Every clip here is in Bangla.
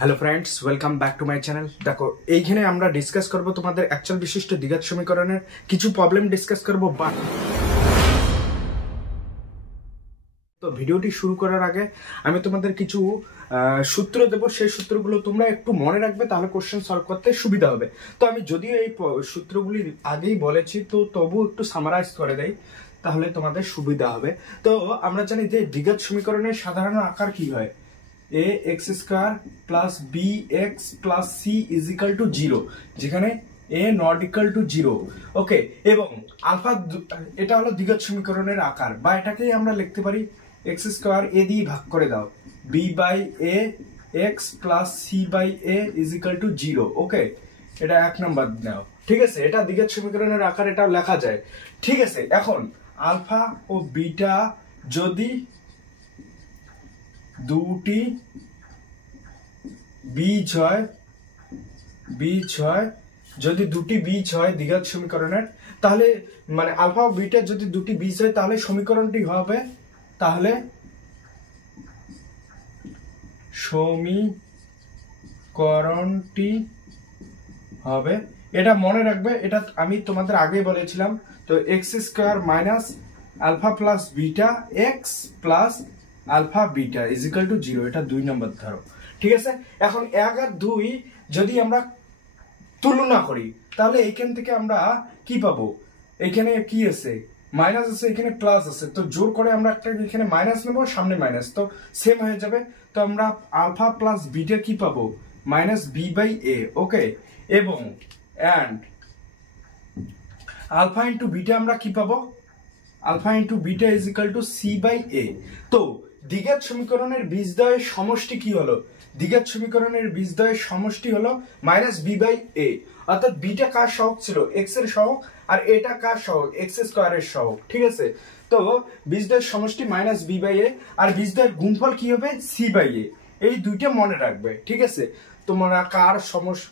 Hello friends, welcome back to my channel. দেখো, এইখানে আমরা ডিসকাস করব তোমাদের অ্যাকচুয়াল বিশিষ্ট দ্বিঘাত সমীকরণের কিছু প্রবলেম ডিসকাস করব। তো ভিডিওটি শুরু করার আগে আমি তোমাদের কিছু সূত্র দেব, সেই সূত্রগুলো তোমরা একটু মনে রাখবে, তাহলে কোশ্চেন সলভ করতে সুবিধা হবে। তো আমি যদিও এই সূত্রগুলি আগেই বলেছি, তো তবু একটু সামারাইজ করে দেই, তাহলে তোমাদের সুবিধা হবে। তো আমরা জানি যে দ্বিঘাত সমীকরণের সাধারণ আকার কি হয়, a x square plus b x plus c is equal to 0, যেখানে a নট ইকাল টু 0। ওকে, এবং আলফা, এটা হলো দ্বিঘাত সমীকরণের আকার, বা এটাকেই আমরা লিখতে পারি x স্কয়ার a দিয়ে ভাগ করে দাও, b by a x plus c by a is equal to 0। Okay, এটা এক নাম্বার নাও, ঠিক আছে। এটা দ্বিঘাত সমীকরণের আকার, এটাও লেখা যায়, ঠিক আছে। এখন আলফা ও বিটা যদি দুটি বীজ হয়, যদি দুটি বীজ হয় দ্বিঘাত সমীকরণের, তাহলে মানে আলফা ও বিটা যদি দুটি বীজ হয়, তাহলে সমীকরণটি হবে, এটা মনে রাখবে, এটা আমি তোমাদের আগেই বলেছিলাম। তো x square minus alpha plus beta x plus alpha beta is equal to 0, এটা 2 নম্বর ধরো, ঠিক আছে। এখন 1 আর 2 যদি আমরা তুলনা করি, তাহলে এইখান থেকে আমরা কি পাবো, এখানে কি আছে, মাইনাস আছে, এখানে প্লাস আছে, তো জোর করে আমরা একটা এখানে মাইনাস নেবো, সামনে মাইনাস, তো সেম হয়ে যাবে। তো আমরা আলফা প্লাস বিটা কি পাবো, minus B by A. Okay, এবং এন্ড আলফা ইন্টু বিটা আমরা কি পাবো, alpha into beta is equal to C by A. তো দ্বিঘাত সমীকরণের বীজদ্বয়ের সমষ্টি কি হলো, দ্বিঘাত সমীকরণের বীজদ্বয়ের সমষ্টি হলো মাইনাস বি বাই এ, অর্থাৎ বিটা কার সহগ ছিল, এক্স এর সহগ, আর এটা কার সহগ, এক্স স্কয়ারের সহগ, ঠিক আছে। তো বীজদ্বয়ের সমষ্টি মাইনাস বি বাই এ, আর বীজদ্বয়ের গুণফল কি হবে, সি বাই এ। এই দুইটা মনে রাখবে, ঠিক আছে। তোমরা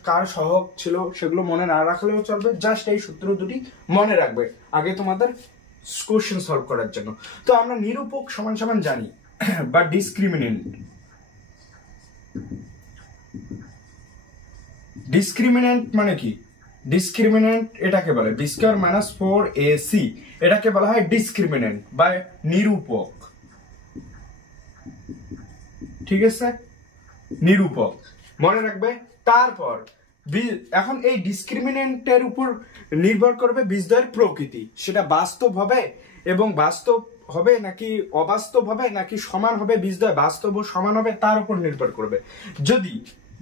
কার সহগ ছিল সেগুলো মনে না রাখলেও চলবে, জাস্ট এই সূত্র দুটি মনে রাখবে আগে তোমাদের কোশ্চেন সলভ করার জন্য। তো আমরা নিরূপক সমান সমান জানি, বা ডিসক্রিমিনেন্ট মানে কি, ডিসক্রিমিনেন্ট এটাকে বলে বি স্কয়ার মাইনাস 4ac, এটাকে বলা হয় ডিসক্রিমিনেন্ট বা নিরূপক, ঠিক আছে, নিরূপক মনে রাখবে। তারপর এখন এই ডিসক্রিমিনেন্টের উপর নির্ভর করবে বীজদ্বয়ের প্রকৃতি, সেটা বাস্তব হবে এবং বাস্তব হবে নাকি অবাস্তব হবে, নাকি সমান হবে, বীজদ্বয় বাস্তব ও সমান হবে, তার উপর নির্ভর করবে। যদি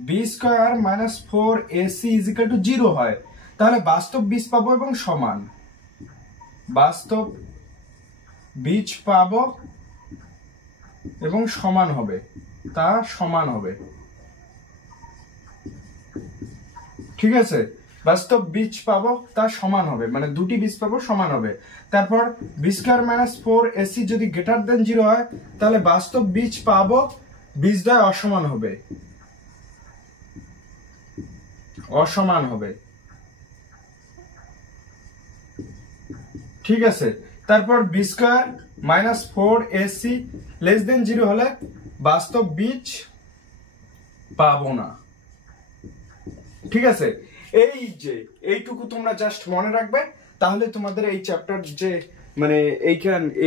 B square minus 4ac is equal to 0 হয়, তাহলে বাস্তব বীজ পাবো এবং সমান, বাস্তব বীজ পাবো এবং সমান হবে, তা সমান হবে, ঠিক আছে। বাস্তব বীজ পাবো তা সমান হবে, মানে দুটি বীজ পাবো সমান হবে। তারপর বি স্কয়ার মাইনাস 4ac যদি গ্রেটার দেন 0 হয়, তাহলে বাস্তব বীজ পাবো, বীজদ্বয় অসমান হবে, ঠিক আছে। তারপর B square minus 4ac less than 0 হলে বাস্তব বীজ পাবো না, ঠিক আছে। এই যে এইটুকু তোমরা জাস্ট মনে রাখবে, তাহলে তোমাদের এই চ্যাপ্টার যে মানে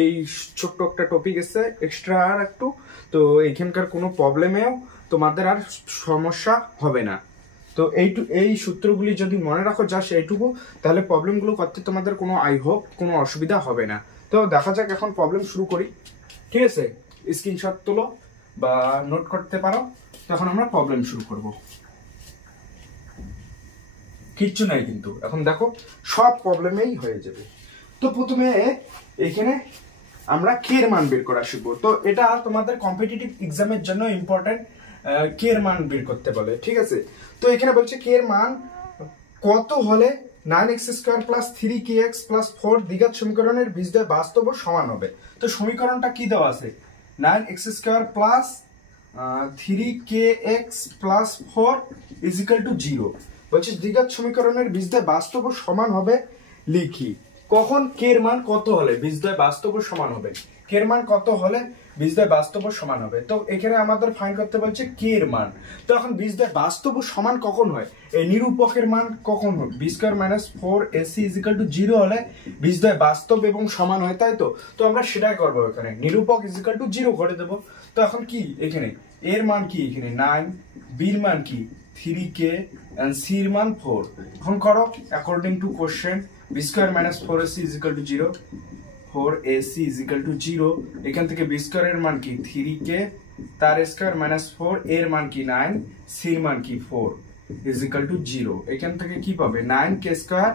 এই ছোট্ট একটা টপিক আছে এক্সট্রা আর একটু, তো এইখানকার কোনো প্রবলেমেও তোমাদের আর সমস্যা হবে না। তো এই সূত্রগুলি যদি মনে রাখো জাস্ট এইটুকু, তাহলে প্রবলেমগুলো করতে তোমাদের কোনো কোনো অসুবিধা হবে না। তো দেখা যাক, এখন প্রবলেম শুরু করি, ঠিক আছে। স্ক্রিনশট তোলো বা নোট করতে পারো, তখন আমরা প্রবলেম শুরু করব। কিচ্ছু নাই কিন্তু, এখন দেখো সব প্রবলেমেই হয়ে যাবে। তো প্রথমে এখানে আমরা কে এর মান বের করা শিখবো। তো এটা তোমাদের কম্পিটিটিভ এক্সামের জন্য ইম্পর্টেন্ট, কে এর মান বের করতে বলে, ঠিক আছে। তো এখানে বলছে কে এর মান কত হলে 9x square plus 3kx plus 4 দ্বিঘাত সমীকরণের বীজদ্বয় বাস্তব ও সমান হবে। তো সমীকরণটা কি দেওয়া আছে, 9x square plus 3kx plus 4 is equal to 0। বলছে দ্বিঘাত সমীকরণের বীজদ্বয় বাস্তব ও সমান হবে, লিখি কখন কে এর মান কত হলে বীজদ্বয় বাস্তব ও সমান হবে। কে এর মান কত হলে বীজদ্বয় বাস্তব ও সমান হবে। তো এখানে আমাদের ফাইন্ড করতে বলছে কে এর মান। তো এখন বীজদ্বয় বাস্তব ও সমান কখন হয়, এই নিরূপকের মান কখন হয়, B square minus 4ac is equal to 0 হলে বীজদ্বয় বাস্তব এবং সমান হয়, তাই তো। তো আমরা সেটাই করবো, এখানে নিরূপক ইজিক্যাল টু 0 করে দেবো। তো এখন কি এখানে এর মান কি, এখানে 9, বির মান কি 3k and c এর মান 4। এখন করো according to question, B square minus 4ac is equal to 0, 4ac is equal to 0, এখান থেকে বি স্কয়ার এর মান কি 3k, তার স্কয়ার মাইনাস 4, এর মান কি 9, c এর মান কি 4 ইজিক্যাল টু 0। এখান থেকে কি পাবে 9k স্কয়ার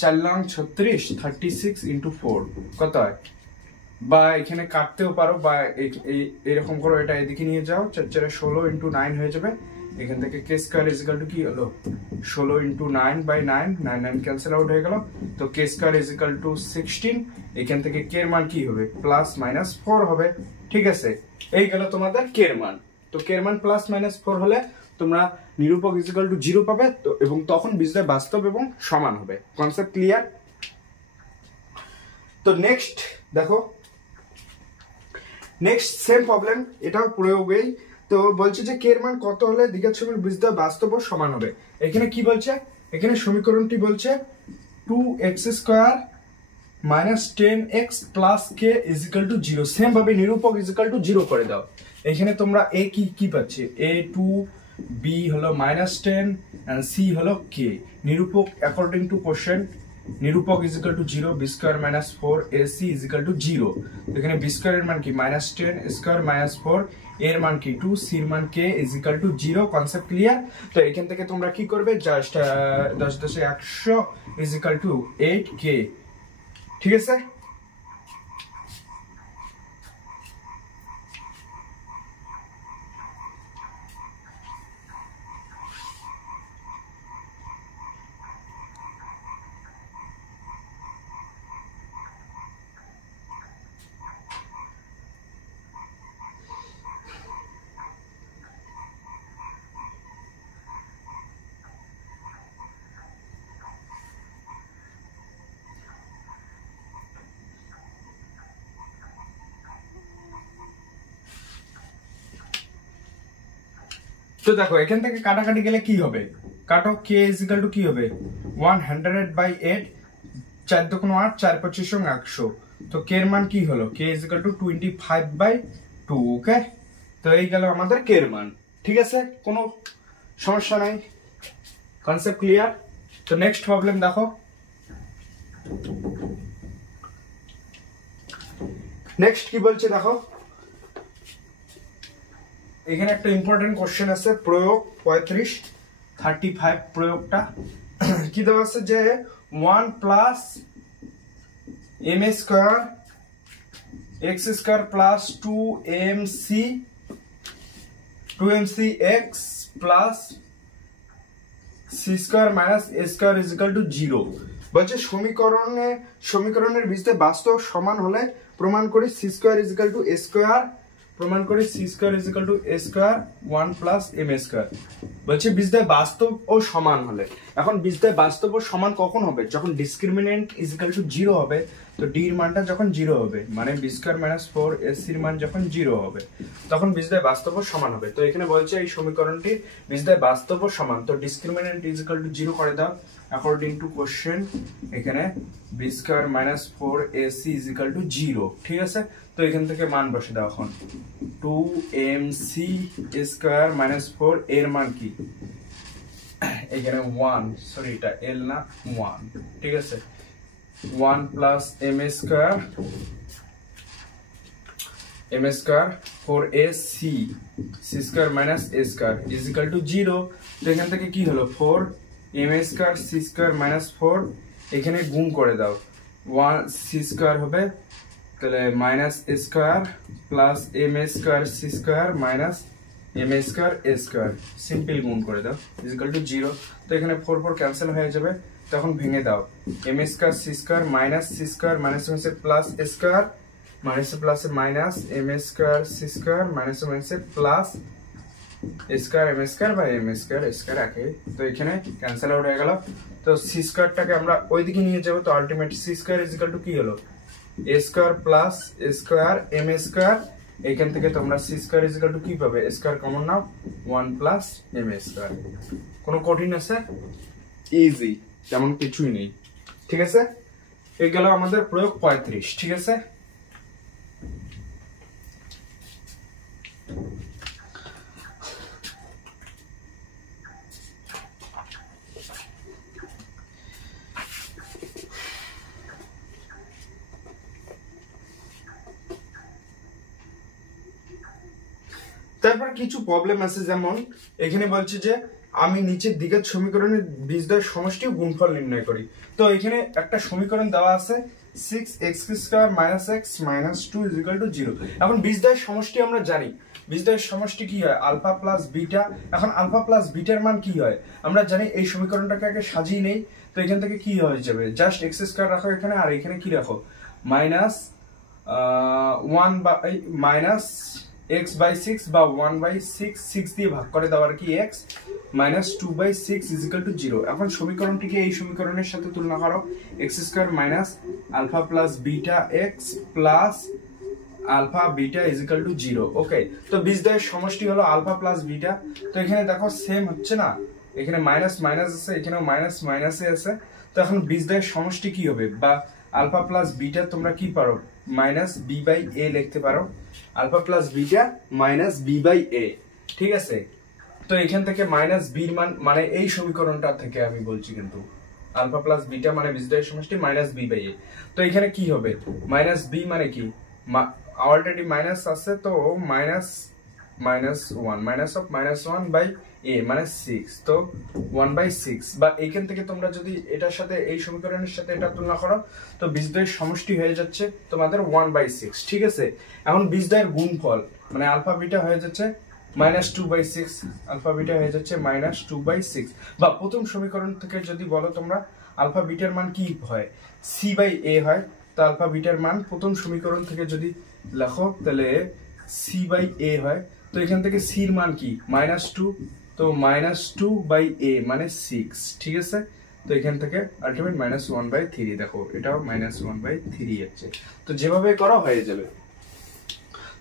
4 লং 36, 36 ইন্টু 4 কত হয়, বা এখানে কাটতেও পারো, বা এরকম করো, এটা এদিকে নিয়ে যাও, 4 4 16 ইন্টু 9 হয়ে যাবে। এখান থেকে কে স্কয়ার ইজিক্যাল টু কি হলো 16 ইন্টু 9 বাই 9, 9 9 ক্যান্সেল আউট হয়ে গেল। তো কে স্কয়ার ইজিক্যাল টু 16, এখান থেকে কে এর মান কি হবে প্লাস মাইনাস 4 হবে। ঠিক আছে, এই গেল তোমাদের কে এর মান। তো কে এর মান প্লাস মাইনাস 4 হলে তোমরা নিরূপক ইজিক্যাল টু 0 পাবে, তো এবং তখন বীজদ্বয় বাস্তব এবং সমান হবে। Concept clear? তো নেক্সট দেখো, নেক্সট সেম প্রবলেম, এটাও প্রয়োগেই। তো বলছে যে কে এর মান কত হলে দ্বিঘাত সমীকরণ বীজদ্বয় বাস্তব ও সমান হবে। এখানে কি বলছে, এখানে সমীকরণটি বলছে 2x square minus 10x plus k is equal to 0। Same ভাবে নিরূপক ইজিক্যাল টু 0 করে দাও। এখানে তোমরা a কি পাচ্ছে, a 2, b হলো মাইনাস 10 and c হলো k। নিরূপক অ্যাকর্ডিং টু কোশ্চেন, নিরূপক is equal to 0, B square minus 4ac is equal to 0। এখানে বি স্কয়ার এর মান কি মাইনাস 10 স্কয়ার মাইনাস 4, এর মান কি 2, c এর মান k is equal to 0। Concept clear? তো এখান থেকে তোমরা কি করবে, জাস্ট 10 10 100 ইজিক্যাল টু 8k। ঠিক আছে, তো দেখো এখান থেকে কাটাকাটি গেলে কি হবে, কাটো k ইজিক্যাল টু কি হবে 100/8, 4 2 8, 4 25 100। তো k এর মান কি হলো, k ইজিক্যাল টু 25/2। ওকে, তো এই গেল আমাদের k এর মান। ঠিক আছে, কোনো সমস্যা নাই, কনসেপ্ট ক্লিয়ার? তো নেক্সট প্রবলেম দেখো, নেক্সট কি বলছে দেখো, এখানে একটা ইম্পর্টেন্ট কোশ্চেন আছে, প্রয়োগ 35 প্রয়োগটা কি দেওয়া আছে যে 1 plus m square x square plus 2mc x plus c square minus a square is equal to 0। বলছে সমীকরণের বীজদ্বয় বাস্তব সমান হলে প্রমাণ করি c square is equal to a square, প্রমাণ করি c square is equal to a square 1 plus m square. বলছে বীজদ্বয় বাস্তব ও সমান হলে। এখন বীজদ্বয় বাস্তব ও সমান কখন হবে, যখন ডিসক্রিমিনেন্ট ইজিক্যাল টু 0 হবে। তো d এর মানটা যখন 0 হবে, মানে b স্কয়ার মাইনাস 4ac এর মান যখন 0 হবে, তখন বীজদ্বয় বাস্তব ও সমান হবে। তো এখানে বলছে এই সমীকরণটি বীজদ্বয় বাস্তব ও সমান। তো ডিসক্রিমিনেন্ট ইজিক্যাল টু 0 করে দাও অ্যাকর্ডিং টু কোশ্চেন। এখানে b square minus 4ac is equal to 0। ঠিক আছে, তো এখান থেকে মান বসে দাও। এখন 2mc স্কয়ার মাইনাস 4, এর মান কি এখানে 1, সরি এটা l না 1। ঠিক আছে, 1 plus m square 4ac c square minus a square is equal to 0। তো এখান থেকে কি হলো 4m square c square minus 4, এখানে গুণ করে দাও 1 c স্কয়ার হবে, তাহলে minus a square plus m square c square minus m square a square, simple গুণ করে দাও ইজিক্যাল টু 0। তো এখানে 4 4 ক্যান্সেল হয়ে যাবে, তখন ভেঙে দাও m square c square minus c square minus plus a square, minus plus minus m square c square minus plus a square m square by m square square একই। তো এখানে ক্যান্সেল আউট হয়ে গেল। তো c স্কয়ারটাকে আমরা ওইদিকে নিয়ে যাব, তো ultimate c square is equal to কি হলো A square plus A square M A square, এখান থেকে তোমরা C square is equal to কি পাবে, স্কয়ার কমন নাও 1 প্লাস এম এ স্কয়ার। কোনো কঠিন আছে? ইজি, তেমন কিছুই নেই। ঠিক আছে, এই গেল আমাদের প্রয়োগ 35। ঠিক আছে, তারপর কিছু প্রবলেম আছে, যেমন এখানে বলছে যে আমি নিচের দিকের সমীকরণের বীজদ্বয়ের সমষ্টি ও গুণফল নির্ণয় করি। তো এখানে একটা সমীকরণ দেওয়া আছে 6x² - x - 2 = 0। এখন বীজদ্বয়ের সমষ্টি আমরা জানি, বীজদ্বয়ের সমষ্টি কি হয়, আলফা প্লাস বিটা। এখন আলফা প্লাস বিটার মান কি হয় আমরা জানি, এই সমীকরণটাকে আগে সাজিয়ে নেই। তো এখান থেকে কি হয়ে যাবে, জাস্ট x² রাখো এখানে, আর এখানে কি রাখো -1/x/6 বা 1/6, 6 দিয়ে ভাগ করে দেওয়ার কি x - 2/6 = 0। এখন সমীকরণটিকে এই সমীকরণের সাথে তুলনা করো, x² - alpha plus beta x plus alpha beta = 0। Okay, তো বীজদ্বয়ের সমষ্টি হলো আলফা প্লাস বিটা। তো এখানে দেখো সেম হচ্ছে না, এখানে মাইনাস মাইনাস আছে, এখানেও মাইনাস মাইনাসে আছে। তো এখন বীজদ্বয়ের সমষ্টি কি হবে, বা আলফা প্লাস বিটা তোমরা কি পারো, -b/a লিখতে পারো, আলফা প্লাস বিটা -b/a। ঠিক আছে, তো এখান থেকে -b এর মান, মানে এই সমীকরণটা থেকে আমি বলছি, কিন্তু আলফা প্লাস বিটা মানে বীজদ্বয়ের সমষ্টি -b/a। তো এখানে কি হবে, -b মানে কি, অলরেডি মাইনাস আছে, তো -1/a মানে 6, তো 1/6, বা এখান থেকে তোমরা যদি এটার সাথে এই সমীকরণের সাথে এটা তুলনা করো, তো বীজদ্বয়ের সমষ্টি হয়ে যাচ্ছে তোমাদের 1/6। ঠিক আছে, এখন বীজদ্বয়ের গুণফল মানে আলফা বিটা হয়ে যাচ্ছে -2/6, আলফা বিটা হয়ে যাচ্ছে -2/6। বা প্রথম সমীকরণ থেকে যদি বলো তোমরা আলফা বিটার মান কি হয়, c/a হয়। তো আলফা বিটার মান প্রথম সমীকরণ থেকে যদি লেখো তাহলে c/a হয়। তো এখান থেকে c এর মান কি, -2, তো -2/a মানে 6। ঠিক আছে, তো এখান থেকে আলটিমেট -1/3, দেখো এটাও -1/3 হচ্ছে। তো যেভাবে করো হয়ে যাবে।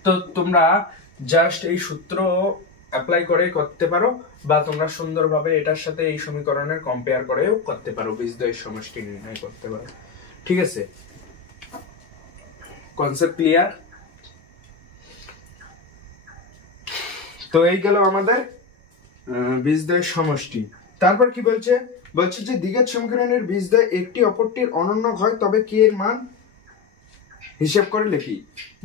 তো তোমরা জাস্ট এই সূত্র অ্যাপ্লাই করে করতে পারো, বা তোমরা সুন্দরভাবে এটার সাথে এই সমীকরণের কম্পেয়ার করেও করতে পারো, বীজদ্বয়ের সমষ্টি নির্ণয় করতে পারো। ঠিক আছে, কনসেপ্ট ক্লিয়ার? তো এই গেল আমাদের বীজদ্বয়ের সমষ্টি। তারপর কি বলছে, বলছে যে দ্বিঘাত সমীকরণের বীজদ্বয় একটি অপরটির অনন্য হয় তবে কে এর মান হিসাব করে লিখি।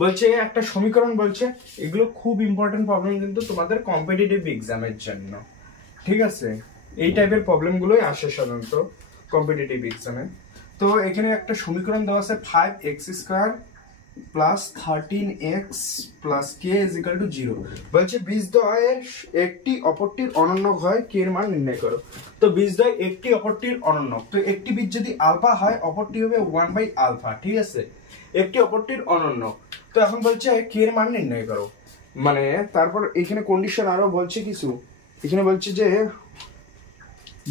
বলছে একটা সমীকরণ, বলছে এগুলো খুব ইম্পর্টেন্ট প্রবলেম কিন্তু তোমাদের কম্পিটিটিভ এক্সামের জন্য। ঠিক আছে, এই টাইপের প্রবলেম গুলোই আসে সাধারণত কম্পিটিটিভ এক্সামে। তো এখানে একটা সমীকরণ দেওয়া আছে 5x² + 13x + k = 0। বলছে বীজদ্বয়ের একটি অপরটির অনন্য হয় কে এর মান নির্ণয় করো। তো বীজদ্বয় একটি অপরটির অনন্য, তো একটি বীজ যদি আলফা হয় অপরটি হবে 1/α। ঠিক আছে, একটি অপরটির অনন্য। তো এখন বলছে কে এর মান নির্ণয় করো, মানে তারপর এখানে কন্ডিশন আরো বলছে কিছু। এখানে বলছে যে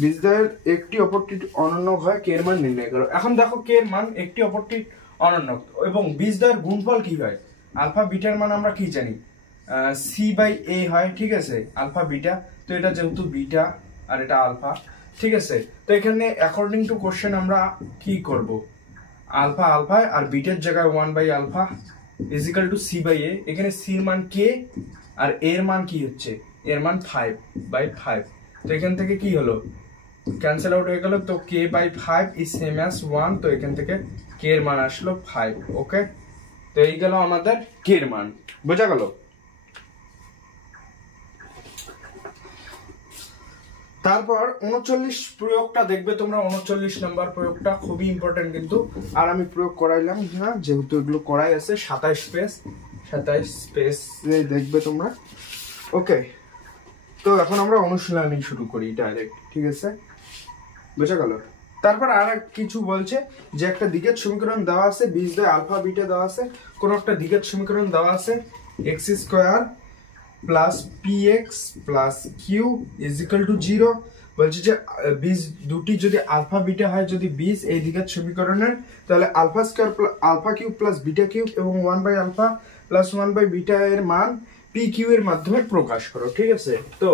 বীজদ্বয়ের একটি অপরটির অনন্য হয় কে এর মান নির্ণয় করো। এখন দেখো কে এর মান একটি অপরটির অনন্য, এবং বীজদ্বয়ের গুণফল কি হয়, আলফা বিটার মান আমরা কি জানি, c/a হয়। ঠিক আছে, আলফা বিটা, তো এটা যেহেতু বিটা আর এটা আলফা। ঠিক আছে, তো এখানে অ্যাকর্ডিং টু কোশ্চেন আমরা কি করব, আলফা আলফা আর বিটার জায়গায় 1/α = c/a। এখানে c এর মান k আর a এর মান কি হচ্ছে, এর মান 5/5। তো এখান থেকে কি হলো, ক্যান্সেল আউট হয়ে গেল। তো k/5 is same as 1, তো এখান থেকে k এর মান আসলো 5। ওকে, তো এই গেল আমাদের k এর মান, বোঝা গেল? তারপর 39 প্রয়োগটা দেখবে তোমরা, 39 নাম্বার প্রয়োগটা খুবই ইম্পর্টেন্ট কিন্তু। আর আমি প্রয়োগ করাইলাম না, যেহেতু এগুলো করাই আছে। 27 পেজ দেখবে তোমরা। ওকে, তো এখন আমরা অনুশীলনী শুরু করি ডাইরেক্ট। ঠিক আছে, বোঝা গেল? তারপর আর কিছু বলছে যে একটা দ্বিঘাত সমীকরণ দেওয়া আছে, বীজদ্বয় আলফা বিটা দেওয়া আছে। কোন একটা দ্বিঘাত সমীকরণ দেওয়া আছে x² plus P X plus Q is equal to 0। বলছে যে বীজ দুটি যদি আলফা বিটা হয়, যদি বীজ এই দিকের সমীকরণের, তাহলে alpha square alpha cube plus beta cube এবং 1/α প্লাস 1/β এর মান পি কিউ এর মাধ্যমে প্রকাশ করো। ঠিক আছে, তো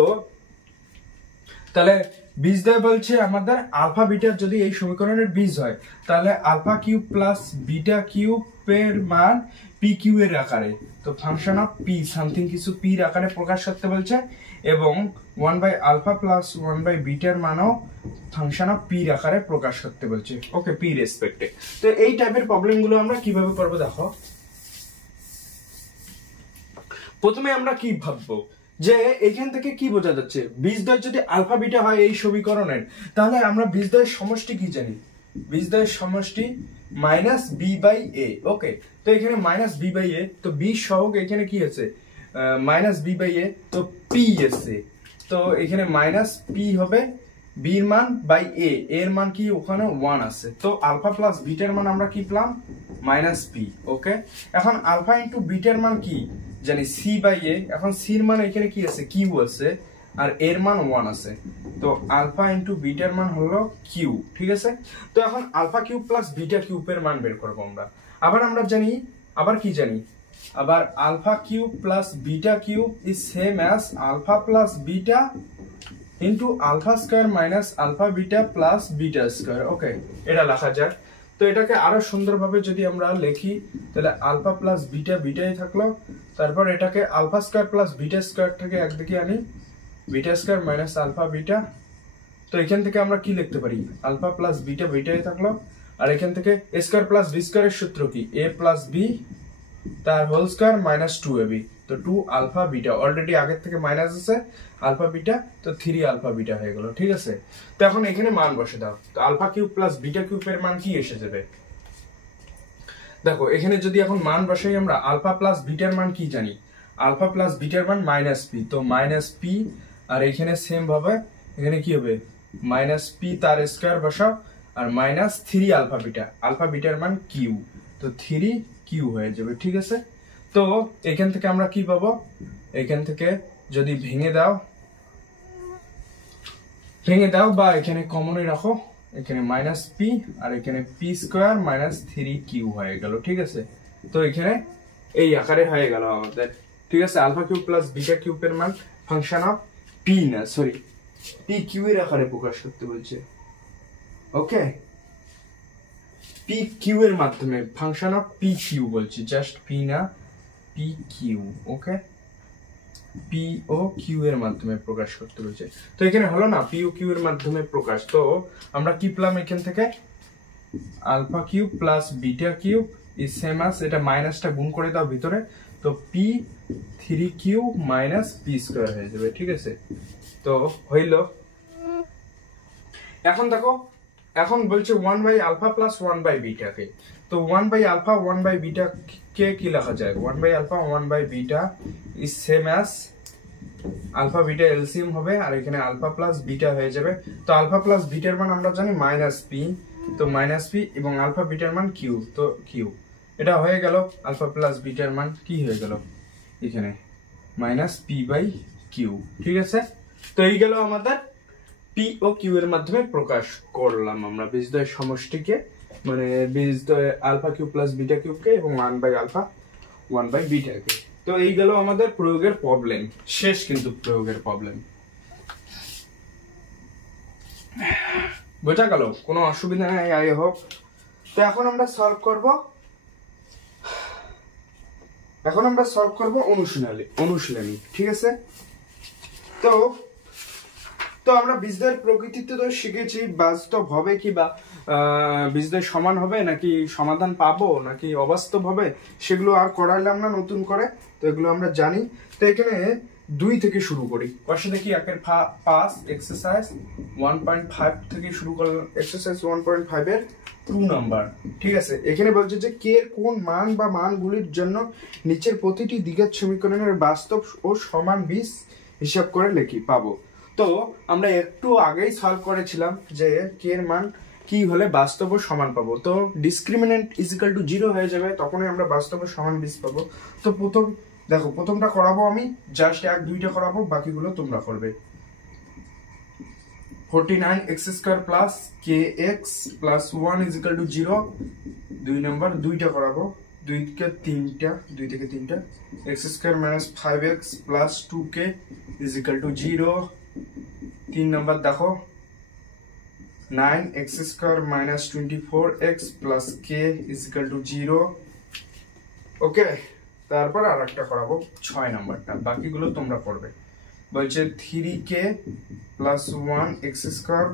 তাহলে বীজদ্বয় বলছে আমাদের আলফা বিটার যদি এই সমীকরণের বীজ হয়, তাহলে আলফা কিউব প্লাস বিটা কিউবের মান পি কিউ এর আকারে, তো ফাংশন অফ পি সামথিং কিছু পির আকারে প্রকাশ করতে বলছে, এবং 1/α প্লাস 1/β এর মানও ফাংশন অফ পির আকারে প্রকাশ করতে বলছে। ওকে, পি রেসপেক্টে। তো এই টাইপের প্রবলেম গুলো আমরা কিভাবে করবো দেখো। প্রথমে আমরা কি ভাববো যে এখান থেকে কি বোঝা যাচ্ছে, বীজদ্বয় যদি আলফা বিটা হয় এই সমীকরণের, তাহলে আমরা বীজদ্বয়ের সমষ্টি কি জানি, বীজদ্বয়ের সমষ্টি মাইনাস বি বাই এ। ওকে, তো এখানে মাইনাস বি বাই এ, তো বি সহগ এখানে কি আছে মাইনাস বি বাই এ, তো পি এসে, তো এখানে মাইনাস পি হবে বির মান বাই এ, এর মান কি ওখানে 1 আছে, তো আলফা প্লাস বিটার মান আমরা কি পেলাম মাইনাস পি। ওকে, এখন আলফা ইন্টু বিটার মান কি জানি সি বাই এ, এখন সির মান এখানে কি আছে কিউ আছে, আর এর মান 1 আছে, তো আলফা ইন্টু বিটার মান হলো কিউ। ঠিক আছে, তো এখন আলফা কিউব প্লাস বিটা কিউবের মান বের করবো আমরা। আবার আমরা জানি, আবার কি জানি, আবার alpha cube plus beta cube is same as alpha plus beta into alpha square minus alpha beta plus beta square. Okay, এটা লেখা যাক। তো এটাকে আরো সুন্দরভাবে যদি আমরা লিখি, তাহলে আলফা প্লাস বিটা বিটাই থাকলো, তারপর এটাকে alpha square plus beta square থেকে একদিকে আনি, beta square minus alpha beta, তো এখান থেকে আমরা কি লিখতে পারি আলফা প্লাস বিটা বিটাই থাকলো, আর এখান থেকে এ স্কয়ার প্লাস বি স্কয়ারের সূত্র কি এ প্লাস বি তার হোল স্কয়ার মাইনাস 2ab, তো 2 আলফা বিটা অলরেডি আগের থেকে মাইনাস আছে আলফা বিটা, তো 3 আলফা বিটা হয়ে গেল। ঠিক আছে, তো এখন এখানে মান বসে দাও, তো আলফা কিউব প্লাস বিটা কিউবের মান কি এসে যাবে দেখো। এখানে যদি এখন মান বসাই আমরা, আলফা প্লাস বিটার মান কি জানি, আলফা প্লাস বিটার মান মাইনাস পি, তো মাইনাস পি, আর এখানে সেম ভাবে এখানে কি হবে মাইনাস পি তার স্কয়ার বসাও, আর মাইনাস 3 আলফা বিটা, আলফা বিটার মান কিউ, তো 3 কিউ হয়ে যাবে। ঠিক আছে, তো এখান থেকে আমরা কি পাবো, এখান থেকে যদি ভেঙে দাও বা এখানে কমনই রাখো, এখানে মাইনাস পি আর এখানে পি স্কয়ার মাইনাস 3 কিউ হয়ে গেল। ঠিক আছে, তো এখানে এই আকারে হয়ে গেল আমাদের। ঠিক আছে, আলফা কিউব প্লাস বিটা কিউবের মান ফাংশন অফ পি না সরি পি কিউ এর আকারে প্রকাশ করতে বলছে। ওকে, পি কিউ এর মাধ্যমে ফাংশন অফ পি কিউ বলছি, জাস্ট পি না পি কিউ। ওকে, পি ও কিউ এর মাধ্যমে প্রকাশ করতে বলছে, তো এখানে হলো না পি ও কিউ এর মাধ্যমে প্রকাশ। তো আমরা কি পেলাম এখান থেকে alpha cube plus beta cube is same as, এটা মাইনাসটা গুণ করে দাও ভিতরে, তো P 3 Q minus P square হয়ে যাবে। ঠিক আছে, তো হইল। এখন দেখো, এখন বলছে 1/α প্লাস 1/β কে, তো 1/α 1/β কে কি লেখা যায়, 1/α 1/β is same as alpha beta LCM হবে, আর এখানে আলফা প্লাস বিটা হয়ে যাবে, তো আলফা প্লাস বিটার মান আমরা জানি মাইনাস পি, তো মাইনাস পি এবং আলফা বিটার মান কিউ, তো কিউ, এটা হয়ে গেল আলফা প্লাস বিটার মান কি হয়ে গেল এখানে মাইনাস পি বাই কিউ। ঠিক আছে, তো এই গেল আমাদের পি ও কিউ এর মাধ্যমে প্রকাশ করলাম আমরা বীজদ্বয়ের সমষ্টিকে, মানে বীজদ্বয় আলফা কিউব প্লাস বিটা কিউবকে এবং 1/α 1/β কে। তো এই গেল আমাদের প্রয়োগের প্রবলেম, শেষ কিন্তু প্রয়োগের প্রবলেম। বোঝা গেল, কোনো অসুবিধা নাই আই হোপ। তো এখন আমরা সলভ করব অনুশীলনী। ঠিক আছে, তো আমরা বীজদ্বয়ের প্রকৃতিতে তো শিখেছি, বাস্তব হবে কি বা বীজদ্বয় সমান হবে নাকি সমাধান পাবো নাকি অবাস্তব হবে, সেগুলো আর করাইলাম না নতুন করে, তো এগুলো আমরা জানি। তো এখানে 2 থেকে শুরু করি, পাশে দেখি 1/5 এক্সারসাইজ 1.5 থেকে শুরু করলাম, এক্সারসাইজ 1.5 এর 2 নাম্বার। ঠিক আছে, এখানে বলছে যে কে এর কোন মান বা মানগুলির জন্য নিচের প্রতিটি দ্বিঘাত সমীকরণের বাস্তব ও সমান বীজ হিসাব করে পাবো। তো আমরা একটু আগেই সলভ করেছিলাম যে কে এর মান কি হলে বাস্তব ও সমান পাবো, তো ডিসক্রিমিনেন্ট ইজ ইকুয়াল টু 0 হয়ে যাবে, তখনই আমরা বাস্তব ও সমান বীজ পাবো। তো প্রথম দেখো প্রথমটা করাবো আমি, জাস্ট 1 2টা করাবো, বাকিগুলো তোমরা করবে। 49x² plus kx plus 1 is equal to 0। 2 number 2টা করাবো, 2 থেকে 3টা x² minus 5x plus 2k is equal to 0। 3 number দেখো 9x² minus 24x plus k is equal to 0। ওকে, তারপর আরেকটা করাবো 6 নাম্বারটা, বাকিগুলো তোমরা করবে। বলছে 3k plus 1x²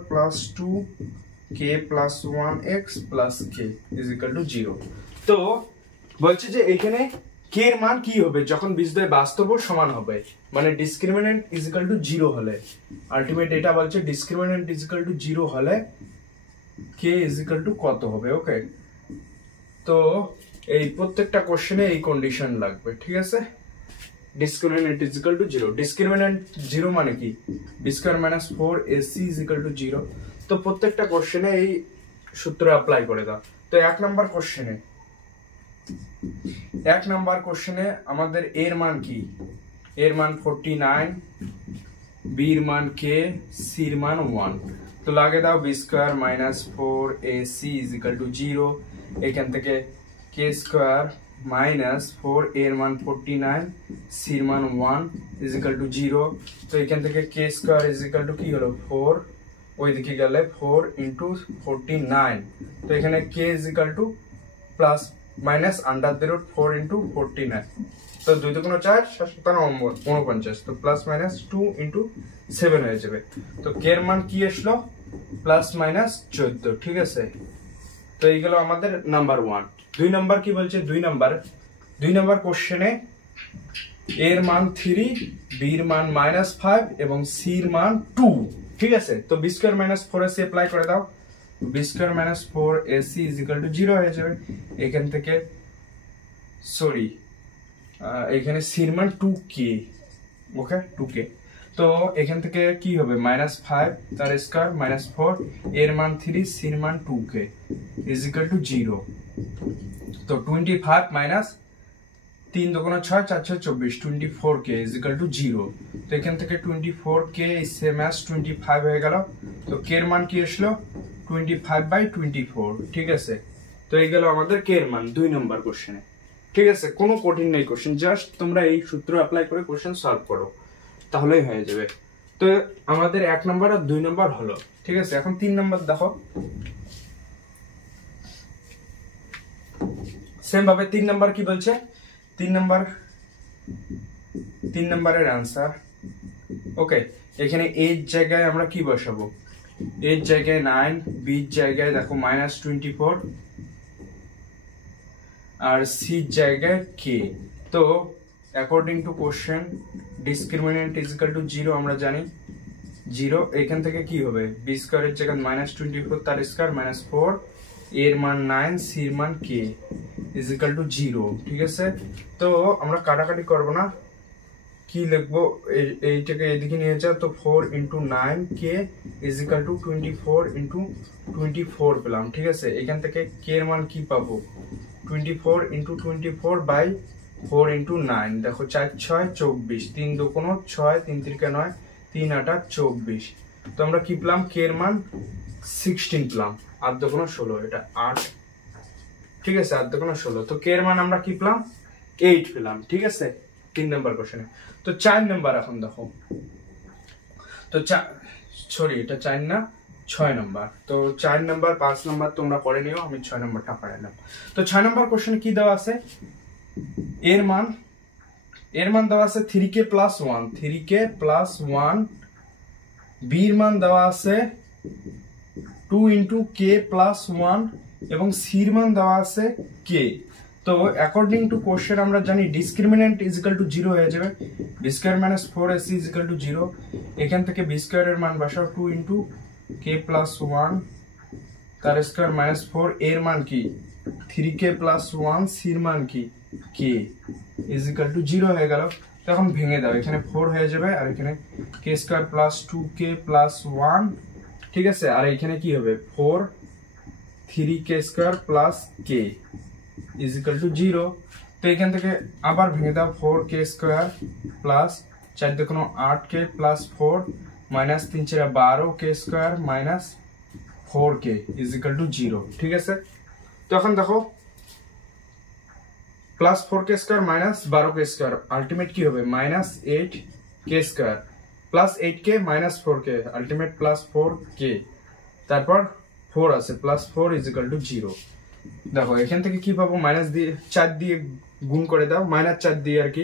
plus 2k plus 1x plus k is equal to 0। তো বলছে যে এখানে k এর মান কি হবে যখন বীজদ্বয় বাস্তব সমান হবে, মানে ডিসক্রিমিনেন্ট ইজ ইকুয়াল টু 0 হলে। আলটিমেট এটা বলছে ডিসক্রিমিনেন্ট ইজ ইকুয়াল টু 0 হলে k ইজ ইকুয়াল টু কত হবে। ওকে, তো এই প্রত্যেকটা কোশ্চেনে এই কন্ডিশন লাগবে, ঠিক আছে। Discriminant is equal to 0, discriminant 0 মানে কি b² - 4ac is equal to 0। তো প্রত্যেকটা কোশ্চেনে এই সূত্র অ্যাপ্লাই করে দাও। তো 1 নাম্বার কোশ্চেনে আমাদের এর মান কি, এর মান 49, বি এর মান k, সি এর মান 1। তো লাগে দাও b² - 4ac is equal to 0। এখান থেকে k² মাইনাস 4 এর মান 49, সি এর মান 1 ইজ ইকুয়াল টু 0। তো এখান থেকে k² ইজ ইকুয়াল টু কি হলো 4, ওইদিকে গেলে 4 ইন্টু 49। তো এখানে k is equal to plus minus under the root 4 into 49। তো 2 × 4 = 49। তো প্লাস মাইনাস 2 ইন্টু 7 হয়ে যাবে। তো k এর মান কি আসলো প্লাস মাইনাস 14, ঠিক আছে। তো এইগুলো আমাদের নাম্বার 1। 2 নাম্বার কি বলছে, 2 নাম্বার কোশ্চেনে এর মান 3, বি এর মান -5 এবং সি এর মান 2, ঠিক আছে। তো b² - 4ac অ্যাপ্লাই করে দাও, b² - 4ac is equal to 0 হয়ে যাবে। এখান থেকে সরি এখানে সি এর মান 2k, ওকে 2k। তো এখান থেকে কি হবে -5 তার স্কয়ার -4 এর মান 3, সি এর মান 2k ইজ ইকুয়াল টু 0। তো 25 minus 3 2 × 6 4 6 24, 24k is equal to 0। তো এখান থেকে 24k ইজ সেম অ্যাজ 25 হয়ে গেল। তো k এর মান কি আসলো 25/24, ঠিক আছে। তো এই গেল আমাদের k এর মান 2 নাম্বার কোশ্চেনে, ঠিক আছে। কোনো কঠিন নেই কোশ্চেন, জাস্ট তোমরা এই সূত্র অ্যাপ্লাই করে কোশ্চেন সলভ করো, তাহলেই হয়ে যাবে। তো আমাদের 1 নাম্বার আর 2 নাম্বার হলো, ঠিক আছে। এখন 3 নাম্বার দেখো, সেম ভাবে 3 নাম্বার কি বলছে, 3 নাম্বারের आंसर। ওকে, এখানে a এর জায়গায় আমরা কি বসাবো, a এর জায়গায় 9, b এর জায়গায় দেখো -24 আর c এর জায়গায় k। তো according to question discriminant is equal to 0 আমরা জানি 0। এখান থেকে কি হবে b² এর জায়গায় -24 তার স্কয়ার -4 এর মান 9, সি এর মান k ইজ ইকুয়াল টু 0, ঠিক আছে। তো আমরা কাটাকাটি করব না, কি লিখবো এইটাকে এদিকে নিয়ে যাও। তো 4 × 9k ইজ ইকুয়াল টু 24 × 24 পেলাম, ঠিক আছে। এখান থেকে k এর মান কি পাবো 24 × 24/4 × 9। দেখো 4 6 24, 3 2 6, 3 3 9, 3 8 24। তো আমরা কি পেলাম k এর মান 16 পেলাম, 8 2 16, এটা 8, ঠিক আছে। 8 2 16, তো k এর মান আমরা কি পেলাম 8 পেলাম, ঠিক আছে 3 নাম্বার কোশ্চেনে। তো 4 নাম্বার এখন দেখো, তো সরি এটা 4 না 6 নাম্বার। তো 4 নাম্বার 5 নাম্বার তোমরা করে নিও, আমি 6 নাম্বারটা পড়াইলাম। তো 6 নাম্বার কোশ্চেনে কি দেওয়া আছে, এর মান দেওয়া আছে 3k + 1, 3k + 1। বি এর মান দেওয়া আছে 2 × k + 1 এবং সি এর মান দেওয়া আছে k। তো অ্যাকর্ডিং টু কোশ্চেন আমরা জানি ডিসক্রিমিনেন্ট ইজ ইকুয়াল টু 0 হয়ে যাবে, b² - 4ac is equal to 0। এখান থেকে b² এর মান বসাও 2 × k + 1 তার স্কয়ার -4 এর মান কি 3k + 1, সি এর মান কি k ইজ ইকুয়াল টু 0 হয়ে গেল। তখন ভেঙে দাও, এখানে 4 হয়ে যাবে আর এখানে k² + 2k + 1, ঠিক আছে। আর এখানে কি হবে 4 3k² + k is equal to 0। তো এখান থেকে আবার ভেঙে দাও 4k স্কোয়ার প্লাস 4 দুগুণ 8k plus 4 minus 3 4 12k square minus 4k is equal to 0। ঠিক আছে, তো এখন দেখো plus 4k square minus 12k square ultimate কি হবে minus 8k square plus 8k minus 4k ultimate plus 4k, তারপর 4 আছে প্লাস 4 ইজ ইকুয়াল টু 0। দেখো এখান থেকে কি পাবো মাইনাস দিয়ে 4 দিয়ে গুণ করে দাও, মাইনাস 4 দিয়ে আর কি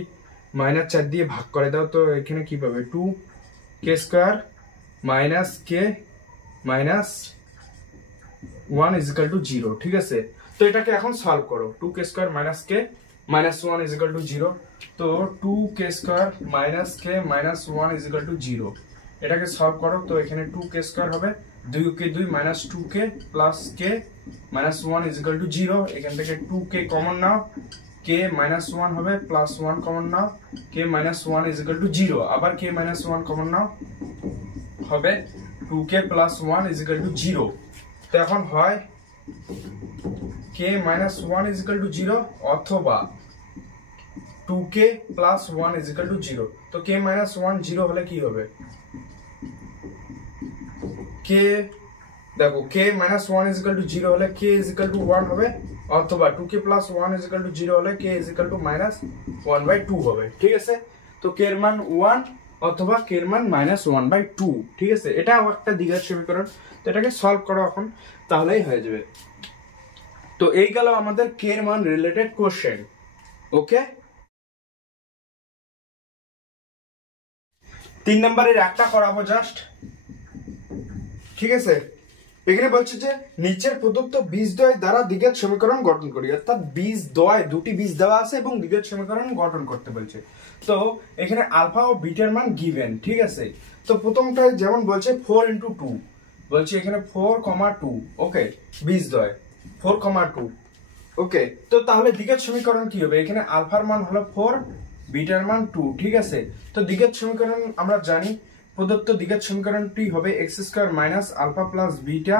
মাইনাস 4 দিয়ে ভাগ করে দাও, তো এখানে কি পাবে 2k square minus k minus 1 is equal to 0। ঠিক আছে, তো এটাকে এখন সলভ করো 2k square minus k minus 1 is equal to 0। তো 2k square minus k minus 1 is equal to 0, এটাকে সলভ করো। তো এখানে 2k স্কোয়ার হবে 2k 2 minus 2k plus k minus 1 is equal to 0। এখান থেকে 2k কমন নাও, k মাইনাস 1 হবে plus 1 common now, k minus 1 is equal to 0। আবার k মাইনাস 1 কমন নাও, হবে 2k plus 1 is equal to 0। তো এখন হয় k minus 1 is equal to 0 অথবা 2k plus 1 is equal to 0। তো k মাইনাস 1 0 হলে কি হবে, k দেখো k minus 1 is equal to 0 হলে k ইজ ইকুয়াল টু 1 হবে, অথবা 2k plus 1 is equal to 0 হলে k is equal two minus 1/2 হবে। ঠিক আছে, তো k এর মান 1 অথবা k এর মান মাইনাস 1/2। ঠিক আছে, এটাও একটা দ্বিঘাত সমীকরণ, তো এটাকে সলভ করো এখন, তাহলেই হয়ে যাবে। তো এই গেল আমাদের k এর মান রিলেটেড কোশ্চেন। ওকে, 3 নম্বরের একটা করাবো জাস্ট। ঠিক আছে, এখানে বলছে যে নিচের প্রদত্ত বীজদ্বয় দ্বারা দ্বিঘাত সমীকরণ গঠন করি, অর্থাৎ বীজদ্বয় দুটি বীজ দেওয়া আছে এবং দ্বিঘাত সমীকরণ গঠন করতে বলছে। তো এখানে আলফা ও বিটার মান গিভেন। ঠিক আছে, তো প্রথমটা যেমন বলছে 4 × 2 বলছে, এখানে 4,2 ওকে বীজদ্বয় 4,2 ওকে। তো তাহলে দ্বিঘাত সমীকরণ কি হবে, এখানে আলফার মান হলো 4 বিটার মান 2। ঠিক আছে, তো দ্বিঘাত সমীকরণ আমরা জানি প্রদত্ত দ্বিঘাত সমীকরণটি হবে x square minus alpha plus beta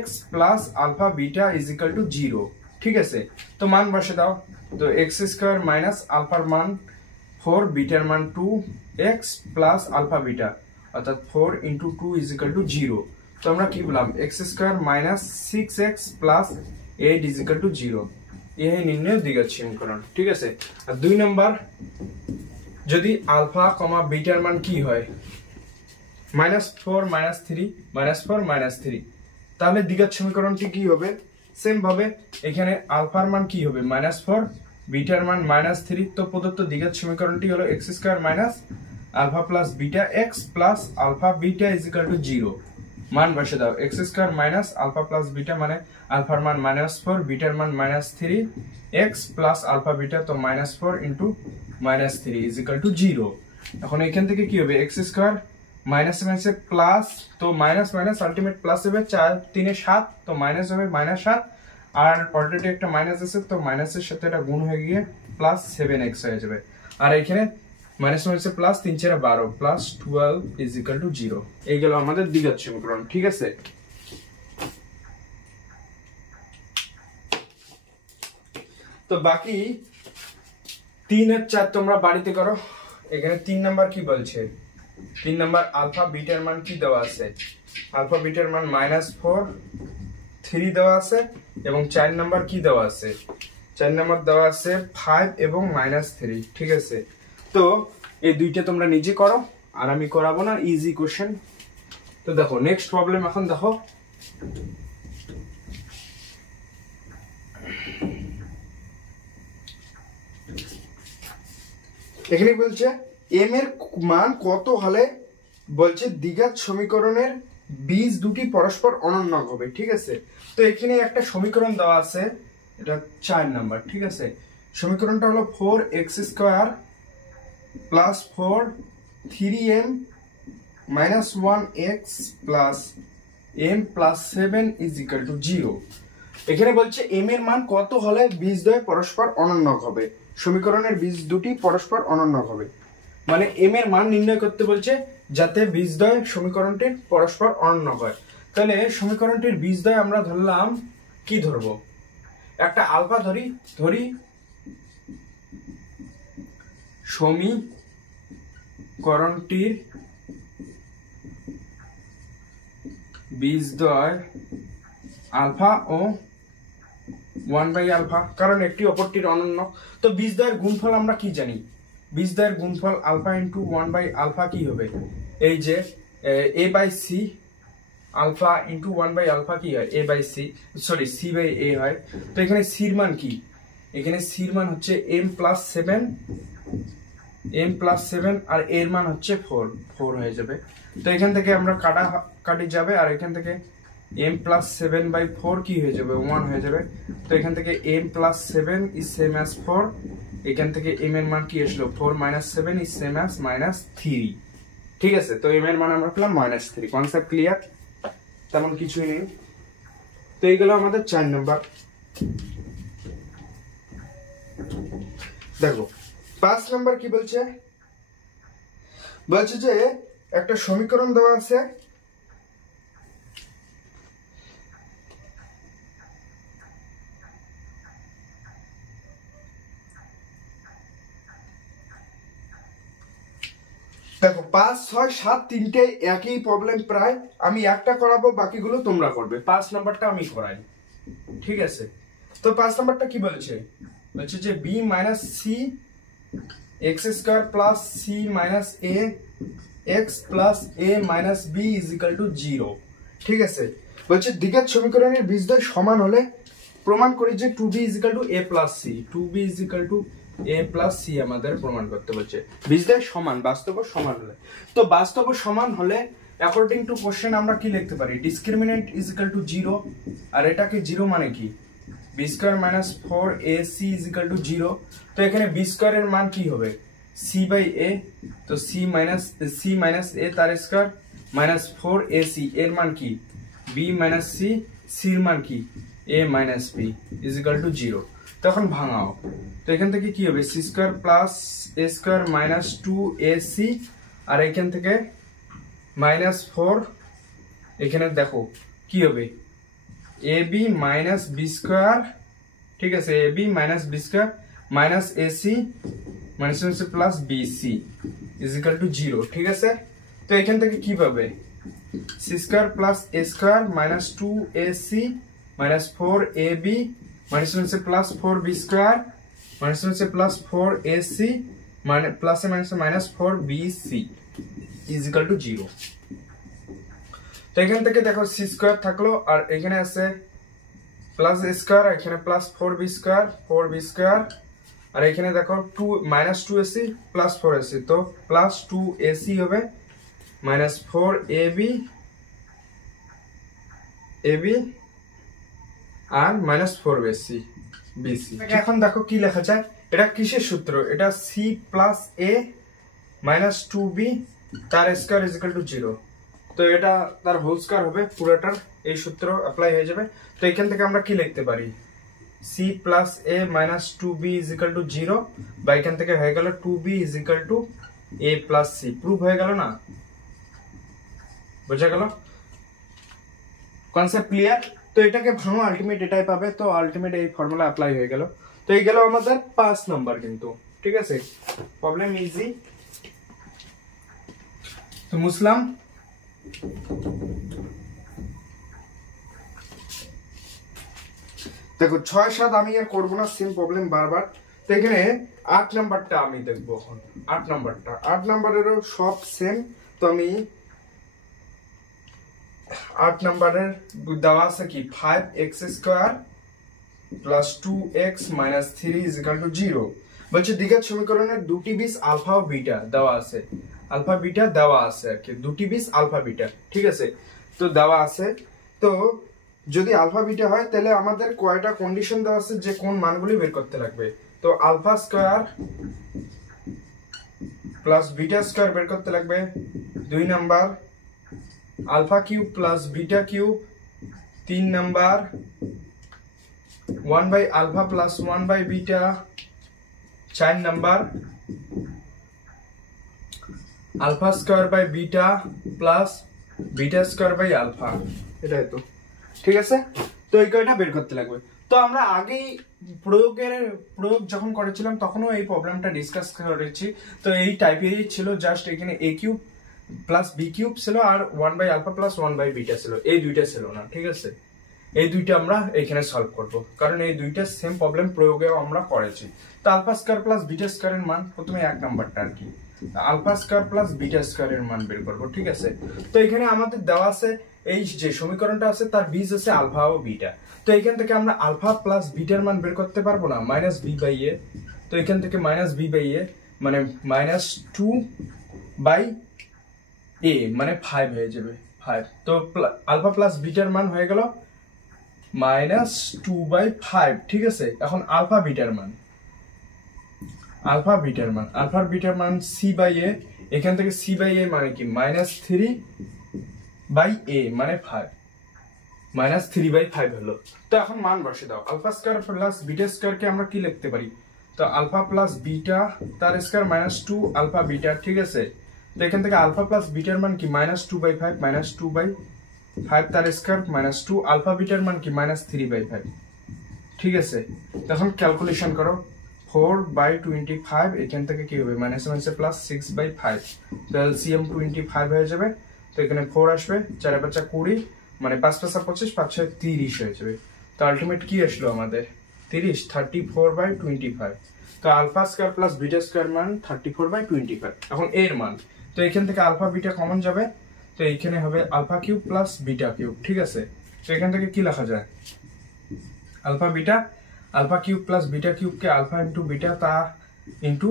x plus alpha beta is equal to 0। ঠিক আছে, তো মান বসে দাও। তো x স্কয়ার মাইনাস আলফার মান 4 বিটার মান 2x প্লাস আলফা বিটা অর্থাৎ 4 × 2 ইজ ইকুয়াল টু 0। তো আমরা কি বললাম x square minus 6x plus 8 is equal to 0, এই নির্ণয় দ্বিঘাত সমীকরণ। ঠিক আছে, আর 2 নাম্বার যদি আলফা কমা বিটার মান কি হয় -4 -3 -4 -3, তাহলে দ্বিঘাত সমীকরণটি কি হবে সেম ভাবে এখানে আলফার মান কি হবে -4 বিটার মান -3। তো প্রদত্ত দ্বিঘাত সমীকরণটি হলো x square minus alpha plus beta x plus alpha beta is equal to 0। মান বসে দাও x square minus alpha plus beta মানে আলফার মান -4 বিটার মান -3 x প্লাস আলফা বিটা, তো -4 × -3 ইজ ইকুয়াল টু 0। এখন এখান থেকে কি হবে x স্কয়ার মাইনাস মাইনাসে প্লাস, তো মাইনাস মাইনাস আলটিমেট প্লাস হবে 4 3 এ 7, তো মাইনাস হবে -7 আর অলরেডি একটা মাইনাস আছে, তো মাইনাসের সাথে এটা গুণ হয়ে গিয়ে প্লাস 7x হয়ে যাবে। আর এখানে মাইনাস মাইনাসে plus 3 4 12 plus 12 is equal to 0। এই গেল আমাদের দ্বিঘাত সমীকরণ। ঠিক আছে, তো বাকি 3 আর 4 তোমরা বাড়িতে করো। এখানে 3 নাম্বার কি বলছে, 3 নাম্বার আলফা বিটার মান কি দেওয়া আছে, আলফা বিটার মান -4 3 দেওয়া আছে, এবং 4 নাম্বার কি দেওয়া আছে, 4 নাম্বার দেওয়া আছে 5 এবং -3। ঠিক আছে, তো এই দুইটা তোমরা নিজে করো আর আমি করাবো না, ইজি কোশ্চেন। তো দেখো নেক্সট প্রবলেম এখন দেখো, এখানে বলছে m এর মান কত হলে বলছে দ্বিঘাত সমীকরণের বীজ দুটি পরস্পর অনন্য হবে। ঠিক আছে, তো এখানে একটা সমীকরণ দেওয়া আছে, এটা 4 নাম্বার। ঠিক আছে, সমীকরণটা হলো 4x square plus 4 3m minus 1x plus m plus 7 is equal to 0। এখানে বলছে m এর মান কত হলে বীজদ্বয় পরস্পর অনন্য হবে, সমীকরণের বীজ দুটি পরস্পর অনন্য হবে, মানে m এর মান নির্ণয় করতে বলছে যাতে বীজদ্বয় সমীকরণটির পরস্পর অনন্য হয়। তাহলে সমীকরণটির বীজদ্বয় আমরা ধরলাম কি ধরবো, একটা আলফা ধরি সমীকরণটির বীজদ্বয় আলফা ও 1/আলফা, কারণ একটি অপরটির অনন্য। তো বীজদ্বয়ের গুণফল আমরা কি জানি? বীজদ্বয়ের গুণফল আলফা ইন্টু 1/আলফা কি হবে? এই যে a by C, alpha into 1/আলফা কি হয়? a by C, sorry c by a হয়। তো এখানে সির মান কি? এখানে সির মান হচ্ছে m+7 আর এর মান হচ্ছে 4 হয়ে যাবে। তো এখান থেকে আমরা কাটি যাবে, আর এখান থেকে m+7/4 কি হয়ে যাবে? 1 হয়ে যাবে। তো এখান থেকে m+7 is same as 4, এখান থেকে m এর মান কি আসলো? 4 - 7 is same as -3। ঠিক আছে, তো m এর মান আমরা পেলাম -3। Concept clear? তেমন কিছুই নেই। তো এইগুলো আমাদের 4 নাম্বার। দেখো 5 নাম্বার কি বলছে? বলছে যে একটা সমীকরণ দেওয়া আছে, দেখো 5, 6, 7 তিনটে একই প্রবলেম প্রায়। আমি একটা করাবো, বাকিগুলো তোমরা করবে। 5 নাম্বারটা আমি করাই, ঠিক আছে? তো 5 নাম্বারটা কি বলছে? বলছে যে b - c x² + c - a x + a - b = 0। ঠিক আছে, বলছে দ্বিঘাত সমীকরণের বীজদ্বয় সমান হলে প্রমাণ করি যে 2b = a + c। 2b = a + c আমাদের প্রমাণ করতে বলছে। বীজদ্বয় সমান, বাস্তব সমান হলে। তো বাস্তব সমান হলে অ্যাকর্ডিং টু কোশ্চেন আমরা কি লিখতে পারি? ডিসক্রিমিনেন্ট = 0, আর এটাকে 0 মানে কি? b² - 4ac = 0। তো এখানে b² এর মান কি হবে? c by a। তো c - a তার স্কয়ার -4ac এর মান কি? b - c, c এর মান কি? a - b = 0। তখন ভাঙাও। তো এখান থেকে কি হবে? c² + a² - 2ac, আর এখান থেকে -4। এখানে দেখো কি হবে? ab - b², ঠিক আছে, ab - b² -ac +bc = 0। ঠিক আছে, তো এখান থেকে কি পাবে? c² + a² - 2ac -4ab +4b² +4ac +4bc = 0। তো এখান থেকে দেখো c² থাকলো, আর এখানে আছে +a², এখানে +4b², আর এখানে দেখো 2ac +4ac, তো +2ac হবে -4ab আর -4bc। এখন দেখো কি লেখা যায়? এটা কিসের সূত্র? এটা c + a - 2b তার স্কয়ার = 0। তো এটা তার হোল স্কয়ার হবে, পুরোটার এই সূত্র অ্যাপ্লাই হয়ে যাবে। তো এখান থেকে আমরা কি লিখতে পারি? c + a - 2b = 0, বা এখান থেকে হয়ে গেল 2b = a + c। প্রুফ হয়ে গেল না? বোঝা গেল? Concept clear? তো এটাকে ভাঙো, আলটিমেট এটাই পাবে। তো আলটিমেট এই ফর্মুলা অ্যাপ্লাই হয়ে গেল। তো এই গেল আমাদের 5 নাম্বার কিন্তু। ঠিক আছে, প্রবলেম ইজি। তো মুসলাম দেখো 6, 7 আমি আর করবো না, সেম প্রবলেম বারবার। তো এখানে 8 নাম্বারটা আমি দেখবো এখন। 8 নাম্বারেরও সব সেম। তো আমি 8 নাম্বারের দেওয়া আছে কি? 5x² + 2x - 3 = 0। বলছে দ্বিঘাত সমীকরণের দুটি বীজ আলফা ও বিটা দেওয়া আছে। আলফা বিটা দেওয়া আছে আর কি, দুটি বীজ আলফা বিটা। ঠিক আছে, তো দেওয়া আছে। তো যদি আলফা বিটা হয় তাহলে আমাদের কয়টা কন্ডিশন দেওয়া আছে যে কোন মানগুলি বের করতে লাগবে? তো α² + β² বের করতে লাগবে 2 নাম্বার, α³ + β³ 3 নাম্বার, 1/α + 1/β 4 নাম্বার, α² β + β² α। এটাই তো। ঠিক আছে, তো এই কয়টা বের করতে লাগবে। তো আমরা আগেই প্রয়োগ যখন করেছিলাম তখনও এই প্রবলেমটা ডিসকাস করেছি। তো এই টাইপেরই ছিল, জাস্ট এখানে a cube plus b cube ছিল আর 1/α প্লাস 1/β ছিল, এই দুইটা ছিল না। ঠিক আছে, এই দুইটা আমরা এখানে সলভ করব, কারণ এই দুইটা সেম প্রবলেম প্রয়োগেও আমরা করেছি। তো আলফা স্কয়ার প্লাস বিটা স্কয়ারের মান প্রথমে এক নাম্বারটা আর কি, আলফা স্কয়ার প্লাস বিটা স্কয়ারের মান বের করব। ঠিক আছে, তো এখানে আমাদের দেওয়া আছে এই যে সমীকরণটা আছে তার বীজ আছে আলফা ও বিটা। তো এখান থেকে আমরা আলফা প্লাস বিটার মান বের করতে পারবো না, -b/a। তো এখান থেকে -b/a মানে -2/a মানে 5 হয়ে যাবে, 5। তো আলফা প্লাস বিটার মান হয়ে গেল -2/5। ঠিক আছে, এখন আলফা বিটার মান c/a, এখান থেকে c/a মানে কি -3/a মানে 5, -3/5 হলো। তো এখন মান বসে দাও। Alpha square plus beta square কে আমরা কি লিখতে পারি? তো আলফা প্লাস বিটা তার স্কয়ার -2 আলফা বিটা। ঠিক আছে, তো এখান থেকে আলফা প্লাস বিটার মান কি -2/5, -2/5 তার স্কয়ার -2 আলফা বিটার মান কি -3/5। ঠিক আছে, তখন ক্যালকুলেশন করো 4/25, এখান থেকে কি হবে প্লাস 6/5, তো এলসিএম 25 হয়ে যাবে। তো এখানে 4 আসবে, 4 × 5 = 20 মানে 5 × 5 = 25, 5 × 6 = 30 হয়ে যাবে। তো আলটিমেট কি আসলো আমাদের 30, 34/25। তো alpha square plus beta square মান 34/25। এখন এর মান, তো এখান থেকে আলফা বিটা কমন যাবে, তো এখানে হবে alpha cube plus beta cube. ঠিক আছে, তো এখান থেকে কি লেখা যায় আলফা কিউব প্লাস বিটা কিউবকে আলফা ইন্টু বিটা তা ইন্টু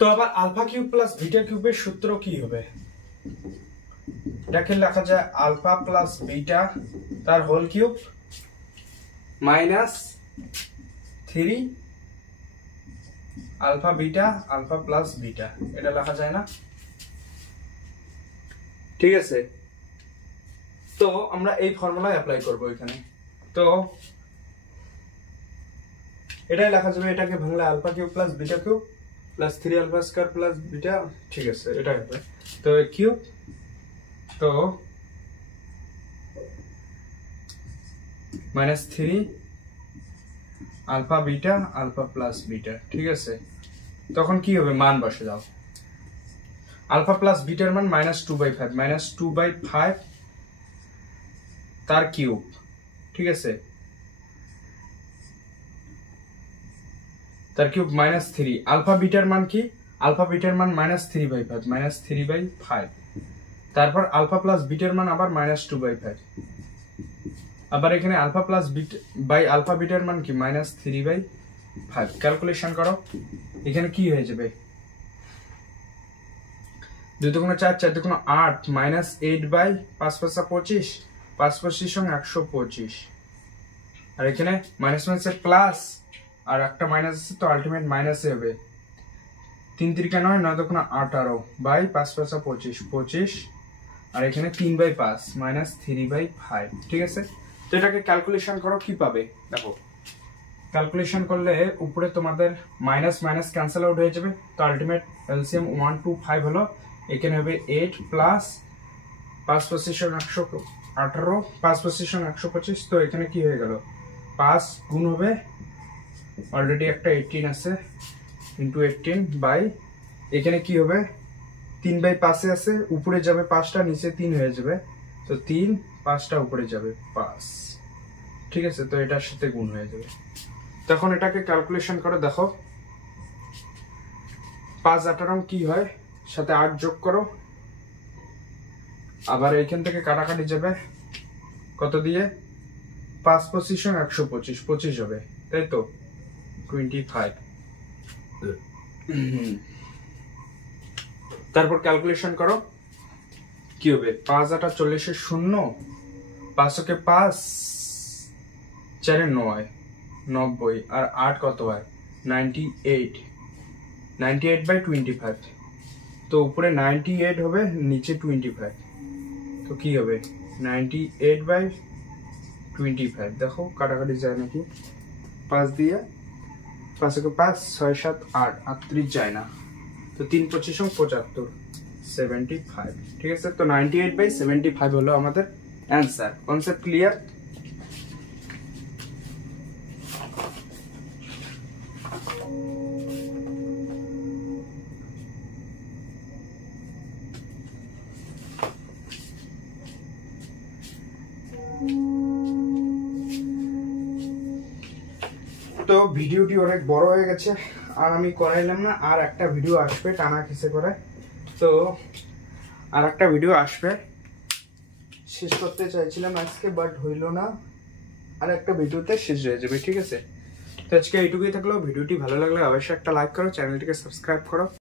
তো আবার আলফা কিউব প্লাস বিটা কিউবের সূত্র কি হবে? এটাকে লেখা যায় আলফা প্লাস বিটা তার whole cube -3 alpha beta alpha plus beta, এটা লেখা যায় না? ঠিক আছে, তো আমরা এই ফর্মুলা অ্যাপ্লাই করব এখানে। তো এটাই লেখা যাবে, এটাকে ভাঙলে alpha cube plus beta cube plus 3 alpha square plus beta. ঠিক আছে, এটা হবে তো কিউব, তো -3 alpha beta alpha plus beta. ঠিক আছে, তখন কি হবে মান বসে দাও। আলফা প্লাস বিটার মান -2/5 তার কিউব। ঠিক আছে, তার কিউব -3 আলফা বিটার মান কি? আলফা বিটার মান -3/5 তারপর আলফা প্লাস বিটার মান আবার -2/5, আবার এখানে আলফা প্লাস আলফা বিটার মান কি -3/5। ক্যালকুলেশন করো, এখানে কি হয়ে যাবে 2 × 4 4 × 8 -8/5 5 × 5 = 25, 5 × 25 = 125, আর এখানে মাইনাস প্লাস আর একটা মাইনাস আছে, তো আলটিমেট মাইনাসে হবে। 3 × 3 = 9, 9 × 18 বাই 5 × 5 = 25, আর এখানে 3/5 -3/5। ঠিক আছে, তো এটাকে ক্যালকুলেশন করো, কি পাবে দেখো। ক্যালকুলেশন করলে উপরে তোমাদের মাইনাস মাইনাস ক্যান্সেল আউট হয়ে যাবে, তো আলটিমেট এলসিএম 125 হলো। এখানে হবে 8 প্লাস 5 × 25 = 118, 5 × 25 = 125, তো এখানে কি হয়ে গেল 5 গুণ হবে, অলরেডি একটা 18 আছে, ইন্টু 18 বাই এখানে কি হবে 3/5 আছে, উপরে যাবে 5টা, নিচে 3 হয়ে যাবে, তো 3 5টা উপরে যাবে 5। ঠিক আছে, তো এটার সাথে গুণ হয়ে যাবে। তখন এটাকে ক্যালকুলেশন করে দেখো 5 18 কি হয়, সাথে 8 যোগ করো, আবার এইখান থেকে কাটাকাটি যাবে কত দিয়ে 5 × 25 = 125, 25 হবে, তাই তো 25। তারপর ক্যালকুলেশন করো কি হবে 5 8 40 0, 5 × 5 4 9 90 আর 8 কত হয় 98 98/25 তো উপরে 98 হবে নিচে 25 তো কি হবে 98/25 দেখো কাটাকাটি যায় নাকি 5 দিয়ে 5 থেকে 5 6 7 8 38 যায় না তো 3 25 75 75 ঠিক আছে তো 98/75 হলো আমাদের অ্যান্সার কনসেপ্ট ক্লিয়ার তো ভিডিওটি অনেক বড় হয়ে গেছে আর আমি করাইলাম না আর একটা ভিডিও আসবে টানা কিসে করে তো আর একটা ভিডিও আসবে শেষ করতে চাইছিলাম আজকে বাট হইল না আর একটা ভিডিওতে শেষ হয়ে যাবে ঠিক আছে তো আজকে এইটুকুই থাকলো ভিডিওটি ভালো লাগলে অবশ্যই একটা লাইক করো চ্যানেলটিকে সাবস্ক্রাইব করো